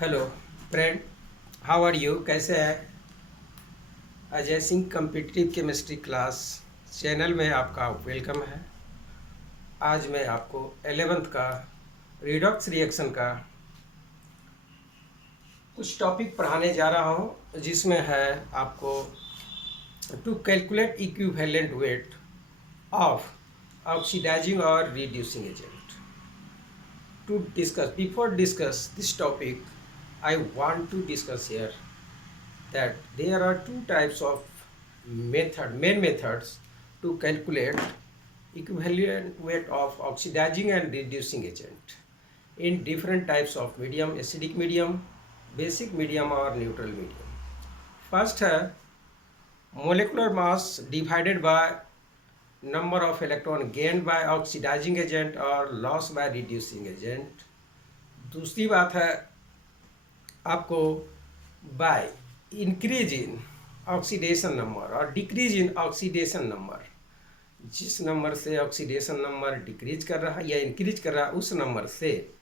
Hello friend, how are you? कैसे हैं? Ajay Singh competitive chemistry class channel में आपका वेलकम है। आज मैं आपको 11th का रिडॉक्स रिएक्शन का कुछ टॉपिक पढ़ाने जा रहा हूं, जिसमें है आपको to calculate equivalent weight of oxidising और reducing agent. To discuss, before discuss this topic, I want to discuss here that there are two types of main methods to calculate equivalent weight of oxidizing and reducing agent in different types of medium: acidic medium, basic medium or neutral medium. First है molecular mass divided by number of electron gained by oxidizing agent or lost by reducing agent. दूसरी बात है आपको by increase in oxidation number और decrease in oxidation number. जिस number से oxidation number decrease कर रहा है या इंक्रीज कर रहा है, उस नंबर से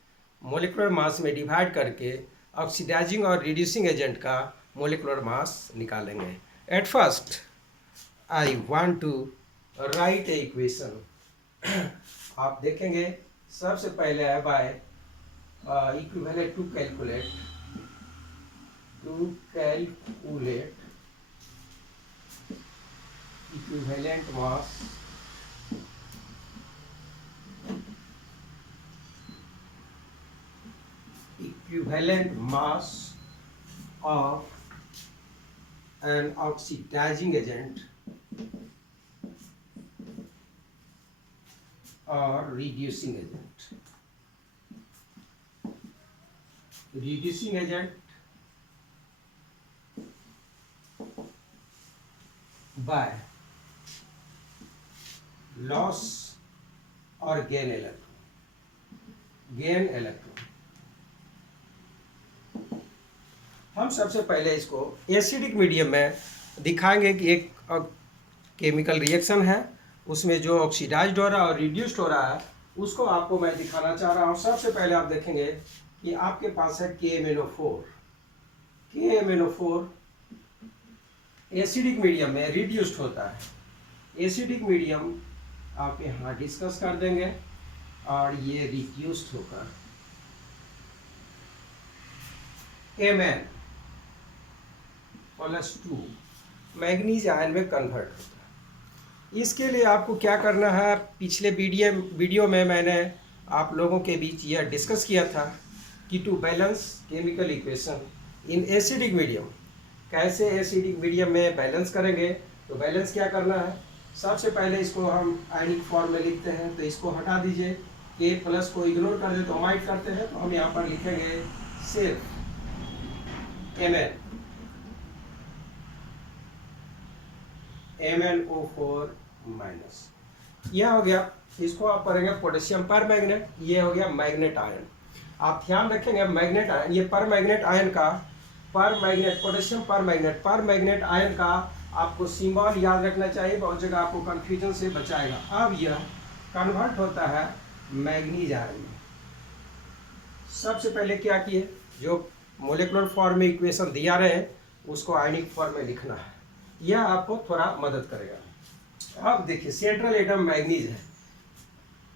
मोलिकुलर मास में डिवाइड करके ऑक्सीडाइजिंग और रिड्यूसिंग एजेंट का मोलिकुलर मास निकालेंगे। At first I want to write a equation. आप देखेंगे सबसे पहले है by equivalent to calculate equivalent mass of an oxidizing agent or reducing agent. Reducing agent by loss or gain electron। हम सबसे पहले इसको एसिडिक मीडियम में दिखाएंगे कि एक केमिकल रिएक्शन है, उसमें जो ऑक्सीडाइज्ड हो रहा है और रिड्यूस्ड हो रहा है, उसको आपको मैं दिखाना चाह रहा हूँ। सबसे पहले आप देखेंगे कि आपके पास है KMnO4। KMnO4 एसिडिक मीडियम में रिड्यूस्ड होता है। एसिडिक मीडियम आप यहाँ डिस्कस कर देंगे और ये रिड्यूस्ड होकर Mn+2 मैग्नीज आयन में कन्वर्ट होता है। इसके लिए आपको क्या करना है, पिछले वीडियो में मैंने आप लोगों के बीच यह डिस्कस किया था कि to balance chemical equation in acidic medium, कैसे एसिडिक मीडियम में बैलेंस करेंगे। तो बैलेंस क्या करना है, सबसे पहले इसको हम आयनिक फॉर्म में लिखते हैं, तो इसको हटा दीजिए। K+ को इग्नोर कर दे तो ओमाइट करते हैं, तो हम यहाँ पर लिखेंगे सिर्फ MnO4-। यह हो गया। इसको आप करेंगे पोटेशियम पर मैग्नेट, ये हो गया मैग्नेट आयन। आप ध्यान रखेंगे मैग्नेट आयन, ये पर मैग्नेट आयन का पोटेशियम पर मैग्नेट आयन का आपको सिंबल याद रखना चाहिए, बहुत जगह आपको कंफ्यूजन से बचाएगा। अब यह कन्वर्ट होता है मैग्नीज आयन में। सबसे पहले क्या किए, जो मोलिकुलर फॉर्म में इक्वेशन दिया रहे उसको आयनिक फॉर्म में लिखना है, यह आपको थोड़ा मदद करेगा। अब देखिए सेंट्रल एटम मैग्नीज है,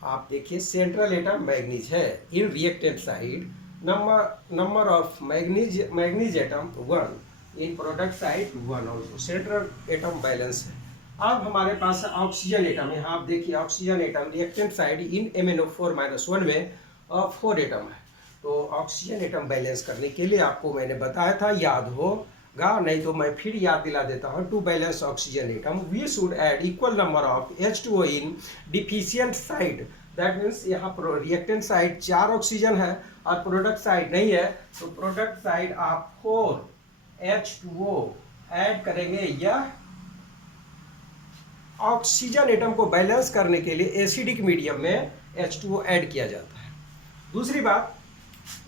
आप देखिए सेंट्रल एटम मैग्नीज है। In reactant side number of manganese atom 1, in product side 1 also. Central atom balance है। अब हमारे पास है ऑक्सीजन एटम। यहाँ आप देखिए ऑक्सीजन एटम रिएक्टेंट साइड इन MnO4-1 में 4 एटम है। तो ऑक्सीजन एटम बैलेंस करने के लिए आपको मैंने बताया था, याद होगा, नहीं तो मैं फिर याद दिला देता हूँ। To balance oxygen atom we should add equal number of H2O in deficient side. That means यहाँ पर रिएक्टेंट साइड 4 ऑक्सीजन है और प्रोडक्ट साइड नहीं है, तो प्रोडक्ट साइड आप 4 H2O ऐड करेंगे। यह ऑक्सीजन एटम को बैलेंस करने के लिए एसिडिक मीडियम में H2O ऐड किया जाता है। दूसरी बात,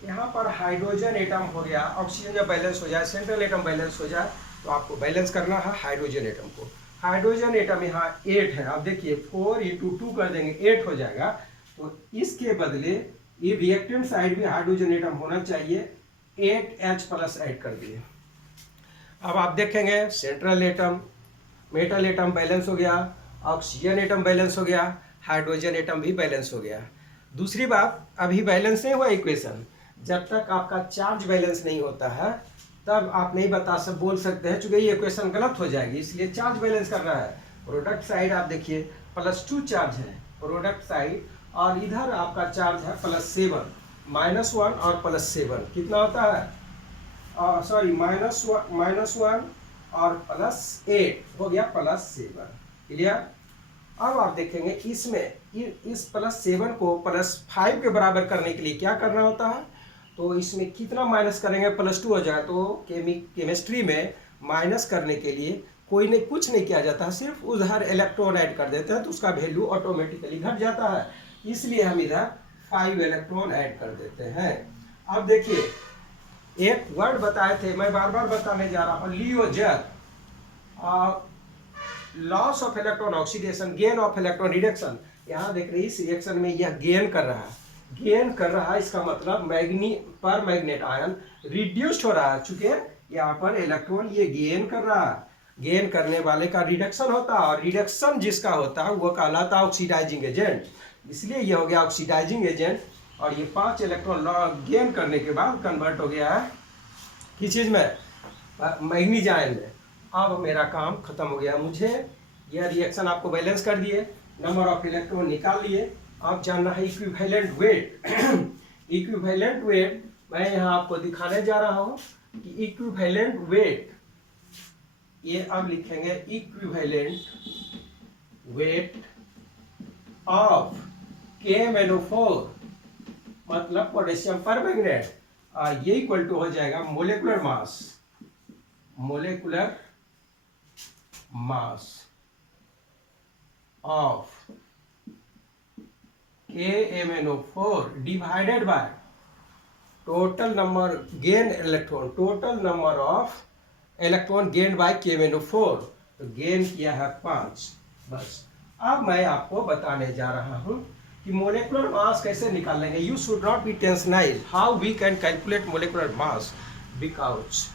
यहाँ पर हाइड्रोजन एटम हो गया। ऑक्सीजन जब बैलेंस हो जाए, सेंट्रल एटम बैलेंस हो जाए, तो आपको बैलेंस करना है हाइड्रोजन एटम को। हाइड्रोजन एटम यहाँ 8 है। आप देखिए 4 × 2 कर देंगे 8 हो जाएगा। तो इसके बदले ये रिएक्टेंट साइड में हाइड्रोजन एटम होना चाहिए 8H प्लस ऐड कर दिए। अब आप देखेंगे central atom, metal atom balance हो गया, ऑक्सीजन एटम बैलेंस हो गया, हाइड्रोजन एटम भी बैलेंस हो गया। दूसरी बात, अभी बैलेंस नहीं हुआ इक्वेशन, जब तक आपका चार्ज बैलेंस नहीं होता है तब आप नहीं बोल सकते हैं, चूंकि ये इक्वेशन गलत हो जाएगी, इसलिए चार्ज बैलेंस कर रहा है। प्रोडक्ट साइड आप देखिए +2 चार्ज है प्रोडक्ट साइड, और इधर आपका चार्ज है +7, -1 और +7 कितना होता है, सॉरी -1 और +8 हो गया +7। क्लियर। अब आप देखेंगे इसमें इस +7 को +5 के बराबर करने के लिए क्या करना होता है, तो इसमें कितना माइनस करेंगे, +2 हो जाएगा। तो केमिस्ट्री में माइनस करने के लिए कुछ नहीं किया जाता है, सिर्फ उधर इलेक्ट्रॉन ऐड कर देते हैं तो उसका वैल्यू ऑटोमेटिकली घट जाता है, इसलिए हम इधर 5 इलेक्ट्रॉन ऐड कर देते हैं। अब देखिए एक वर्ड बताए थे, मैं बार बार बताने जा रहा हूँ, लियोजर, loss of electron oxidation, gain of electron reduction. यहाँ देख रहे हैं इस रिएक्शन में यह गेन कर रहा है, गेन कर रहा है, इसका मतलब पर मैग्नेट आयन रिड्यूस्ड हो रहा है, चूंकि यहाँ पर इलेक्ट्रॉन ये गेन कर रहा है, गेन करने वाले का रिडक्शन होता है, और रिडक्शन जिसका होता है वो कहलाता है ऑक्सीडाइजिंग एजेंट, इसलिए ये हो गया ऑक्सीडाइजिंग एजेंट। और ये 5 इलेक्ट्रॉन गेन करने के बाद कन्वर्ट हो गया है किस चीज़ में, मैग्नीज आयन में। अब मेरा काम खत्म हो गया, मुझे यह रिएक्शन आपको बैलेंस कर दिए, नंबर ऑफ इलेक्ट्रॉन निकाल लिए। अब जानना है इक्विवेलेंट वेट। इक्विवेलेंट वेट मैं यहाँ आपको दिखाने जा रहा हूँ कि इक्विवेलेंट वेट, ये अब लिखेंगे इक्विवेलेंट वेट ऑफ KMnO4 मतलब पोटेशियम पर मैग्नेट, ये इक्वल टू हो जाएगा molecular mass, molecular mass of KMnO4 divided by total number gain electron, total number of electron gain by KMnO4, तो गेन किया है 5। बस अब मैं आपको बताने जा रहा हूं कि मोलेकुलर मास कैसे निकालेंगे। You should not be tensionise how we can calculate molecular mass, because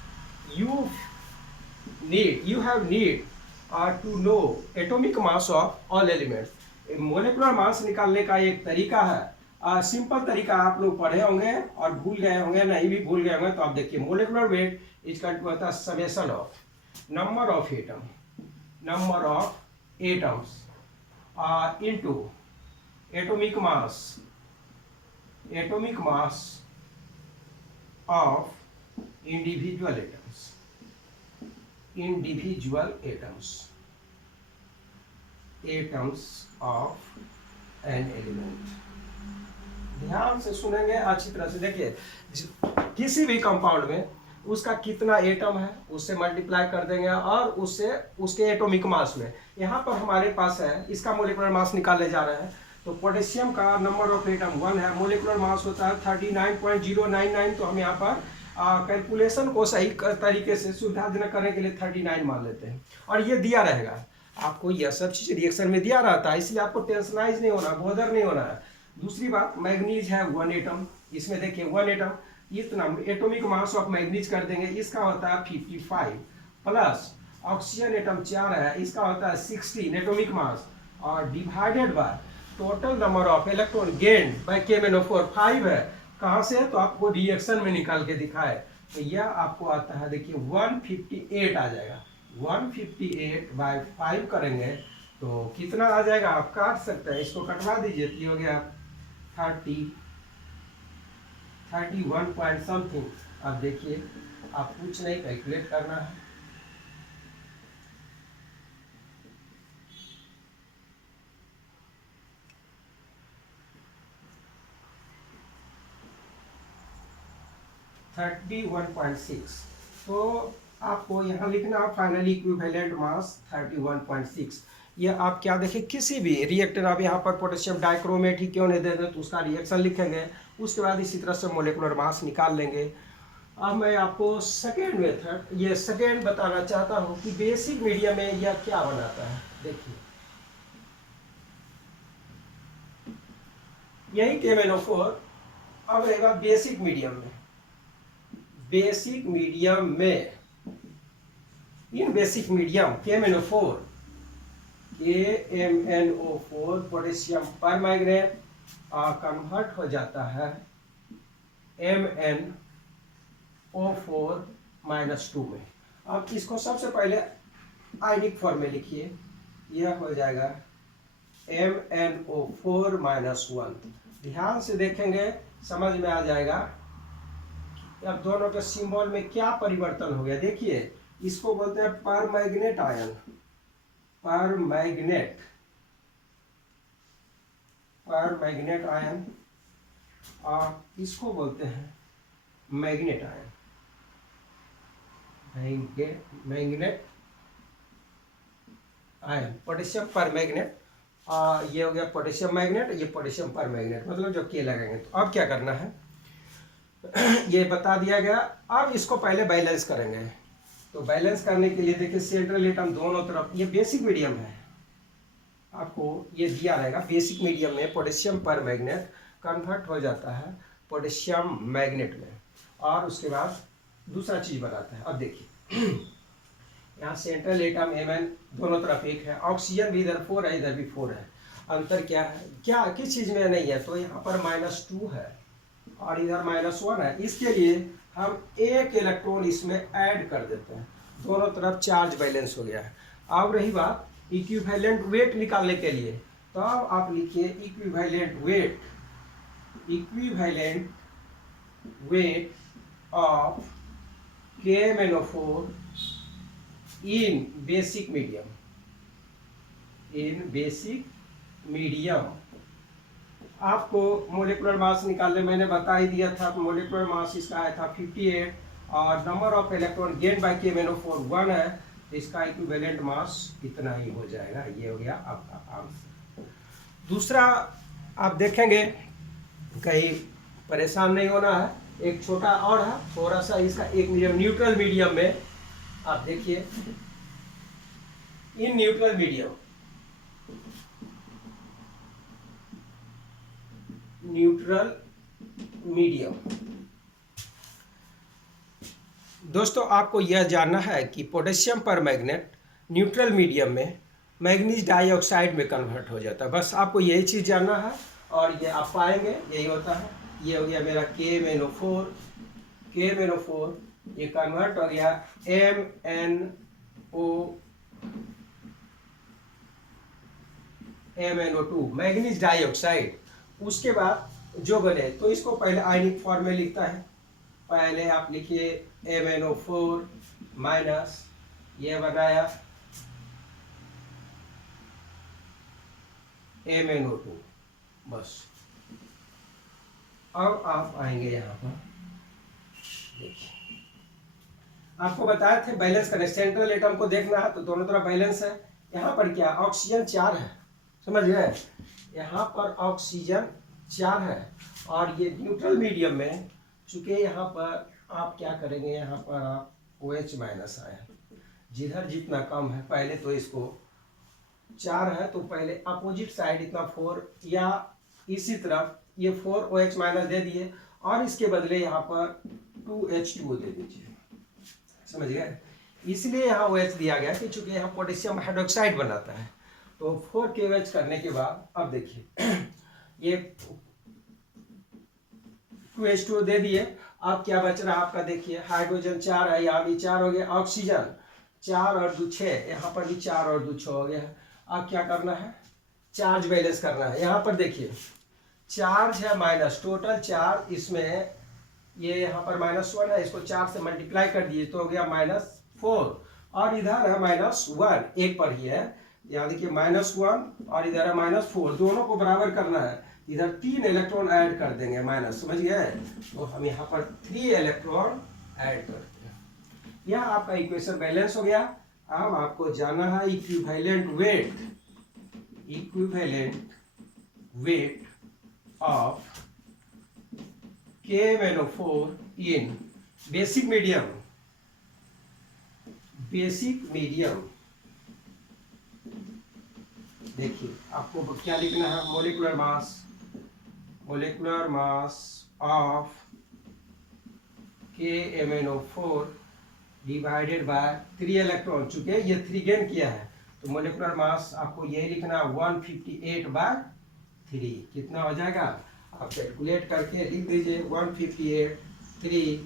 you have need to know atomic mass of all elements। Molecular mass निकालने का एक तरीका है, सिंपल तरीका आप लोग पढ़े होंगे और भूल गए होंगे, नहीं भी भूल गए होंगे तो आप देखिए, मोलेकुलर वेट इक्वल टू होता है summation of number of atoms into atomic mass of individual atoms of an element. ध्यान से सुनेंगे, अच्छी तरह से देखिए, किसी भी कंपाउंड में उसका कितना एटम है उससे मल्टीप्लाई कर देंगे और उससे उसके एटॉमिक मास में, यहाँ पर हमारे पास है, इसका मोलेकुलर मास निकालने जा रहे हैं। तो पोटेशियम का नंबर ऑफ एटम 1 है, मोलेकुलर मास होता है 39.099, तो हम यहाँ पर कैलकुलेशन को सही तरीके से सुविधाजनक करने के लिए 39 मान लेते हैं, और ये दिया रहेगा आपको, यह सब चीज़ रिएक्शन में दिया रहता है, इसलिए आपको टेंशनाइज नहीं होना, बोदर नहीं होना है। दूसरी बात, मैग्नीज है 1 एटम, इसमें देखिए 1 एटम, इतना एटॉमिक मास ऑफ मैग्नीज कर देंगे, इसका होता है 55, प्लस ऑक्सीजन एटम 4 है, इसका होता है 16 एटॉमिक मास, और divided by total number of electron gain by KMnO4 5 है। कहाँ से, तो आपको रिएक्शन में निकाल के दिखाए, तो यह आपको आता है, देखिए 158 आ जाएगा, 158 बाय 5 करेंगे तो कितना आ जाएगा, आप काट सकते हैं, इसको कटवा दीजिए, तो ये हो गया 31 पॉइंट समथिंग। अब देखिए, आप कुछ नहीं कैलकुलेट करना है, (31.6) तो आपको यहाँ लिखना फाइनली इक्विवेलेंट मास 31.6। ये आप क्या देखें, किसी भी रिएक्टर, आप यहाँ पर पोटेशियम डाइक्रोमेट ही क्यों नहीं दे दें, तो उसका रिएक्शन लिखेंगे, उसके बाद इसी तरह से मोलेकुलर मास निकाल लेंगे। अब मैं आपको सेकेंड मेथड, ये सेकेंड बताना चाहता हूँ कि बेसिक मीडियम में यह क्या बनाता है। देखिए, यही KMnO4 अब रहेगा बेसिक मीडियम में, बेसिक मीडियम में, इन बेसिक मीडियम KMnO4 पोटेशियम पर मैग्नेट कन्वर्ट हो जाता है MnO4-2 में। अब इसको सबसे पहले आयनिक फॉर्म में लिखिए, यह हो जाएगा MnO4-1। ध्यान से देखेंगे समझ में आ जाएगा अब दोनों के सिंबल में क्या परिवर्तन हो गया। देखिए इसको बोलते हैं पर मैग्नेट आयन, पर मैग्नेट आयन, और इसको बोलते हैं manganate ion, manganate ion, potassium पर मैग्नेट। ये हो गया पोटेशियम मैग्नेट, ये पोटेशियम पर मैग्नेट, मतलब जो के लगेंगे। तो अब क्या करना है ये बता दिया गया। अब इसको पहले बैलेंस करेंगे। तो बैलेंस करने के लिए देखिए सेंट्रल एटम दोनों तरफ, ये बेसिक मीडियम है, आपको ये दिया रहेगा बेसिक मीडियम में पोटेशियम पर मैग्नेट कन्वर्ट हो जाता है पोटेशियम मैग्नेट में, और उसके बाद दूसरा चीज बनाता है। अब देखिए यहाँ सेंट्रल एटम Mn दोनों तरफ एक है, ऑक्सीजन भी इधर 4 है, इधर भी 4 है। अंतर क्या है, क्या किस चीज में नहीं है, तो यहाँ पर -2 है और इधर -1 है। इसके लिए हम एक इलेक्ट्रॉन इसमें ऐड कर देते हैं, दोनों तरफ चार्ज बैलेंस हो गया है। अब रही बात इक्विवेलेंट वेट निकालने के लिए, तो अब आप लिखिए equivalent weight of KMnO4 in basic medium. आपको मोलिकुलर मास निकालने मैंने बता ही दिया था। मोलिकुलर मास इसका आया था 58 और number of electron gain by KMnO4 1 है, तो इसका इक्विवेलेंट मास इतना ही हो जाएगा। ये हो गया आपका आंसर। दूसरा आप देखेंगे कहीं परेशान नहीं होना है, एक छोटा और है थोड़ा सा इसका, एक न्यूट्रल मीडियम में आप देखिए, इन न्यूट्रल मीडियम दोस्तों आपको यह जानना है कि पोटेशियम पर मैग्नेट न्यूट्रल मीडियम में मैग्नीज डाइऑक्साइड में कन्वर्ट हो जाता है। बस आपको यही चीज़ जानना है और ये आप पाएंगे यही होता है। ये हो गया मेरा KMnO4, ये कन्वर्ट हो गया MnO2 मैग्नीज डाइऑक्साइड। उसके बाद जो बने तो इसको पहले आयनिक फॉर्म में लिखता है। पहले आप लिखिए MnO4 माइनस, ये बनाया MnO2, बस। अब आप आएंगे यहाँ पर, देखिए आपको बताए थे बैलेंस करें, सेंट्रल एटम को देखना है तो दोनों तरफ बैलेंस है। यहाँ पर क्या ऑक्सीजन 4 है, समझ गए, यहाँ पर ऑक्सीजन 4 है और ये न्यूट्रल मीडियम में चूंकि यहाँ पर आप क्या करेंगे, यहाँ पर आप OH माइनस आए, जिधर जितना कम है पहले तो इसको 4 है तो पहले अपोजिट साइड इतना 4 या इसी तरफ ये 4 OH माइनस दे दिए और इसके बदले यहाँ पर 2H2O दे दीजिए, समझ गए। इसलिए यहाँ OH दिया गया कि चूंकि यहाँ पोटेशियम हाइड्रोक्साइड बनाता है। तो 4 KOH करने के बाद अब देखिए ये 2H2O दे दिए। अब क्या बच रहा है आपका, देखिए हाइड्रोजन 4 है, यहाँ भी 4 हो गया, ऑक्सीजन 4 और 2 6, यहाँ पर भी 4 और 2 6 हो गया। अब क्या करना है, चार्ज बैलेंस करना है। यहाँ पर देखिए चार्ज है माइनस, टोटल चार्ज इसमें ये यहाँ पर -1 है, इसको 4 से मल्टीप्लाई कर दिए तो हो गया -4 और इधर है -1, एक पर ही है, यहाँ देखिए -1 और इधर है -4, दोनों को बराबर करना है। इधर 3 इलेक्ट्रॉन ऐड कर देंगे माइनस, समझ गए। तो हम यहाँ पर 3 इलेक्ट्रॉन ऐड करते हैं। यह आपका इक्वेशन बैलेंस हो गया। अब आपको जाना है equivalent weight of KMnO4 in basic medium. देखिए आपको क्या लिखना है, molecular mass of KMnO4 divided by 3 electron, चूंकि ये 3 गेन किया है तो मोलिकुलर मास आपको यही लिखना 158/3। कितना हो जाएगा आप कैलकुलेट करके लिख दीजिए 158/3।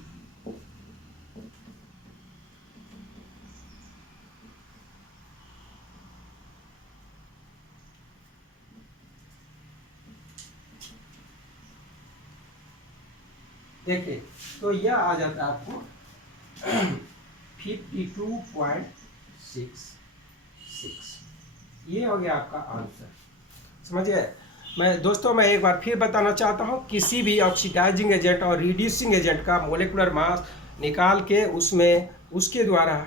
देखिए तो यह आ जाता है आपको 52.66। ये हो गया आपका आंसर, समझिए। मैं एक बार फिर बताना चाहता हूँ, किसी भी ऑक्सीडाइजिंग एजेंट और रिड्यूसिंग एजेंट का मोलिकुलर मास निकाल के उसमें उसके द्वारा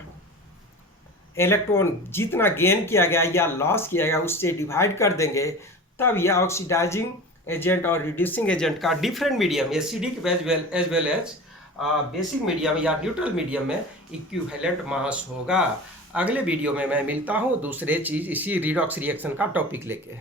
इलेक्ट्रॉन जितना गेन किया गया या लॉस किया गया उससे डिवाइड कर देंगे, तब यह ऑक्सीडाइजिंग एजेंट और रिड्यूसिंग एजेंट का different medium acidic as well as basic medium या न्यूट्रल मीडियम में इक्विवेलेंट मास होगा। अगले वीडियो में मैं मिलता हूँ दूसरे चीज़ इसी रिडॉक्स रिएक्शन का टॉपिक लेके।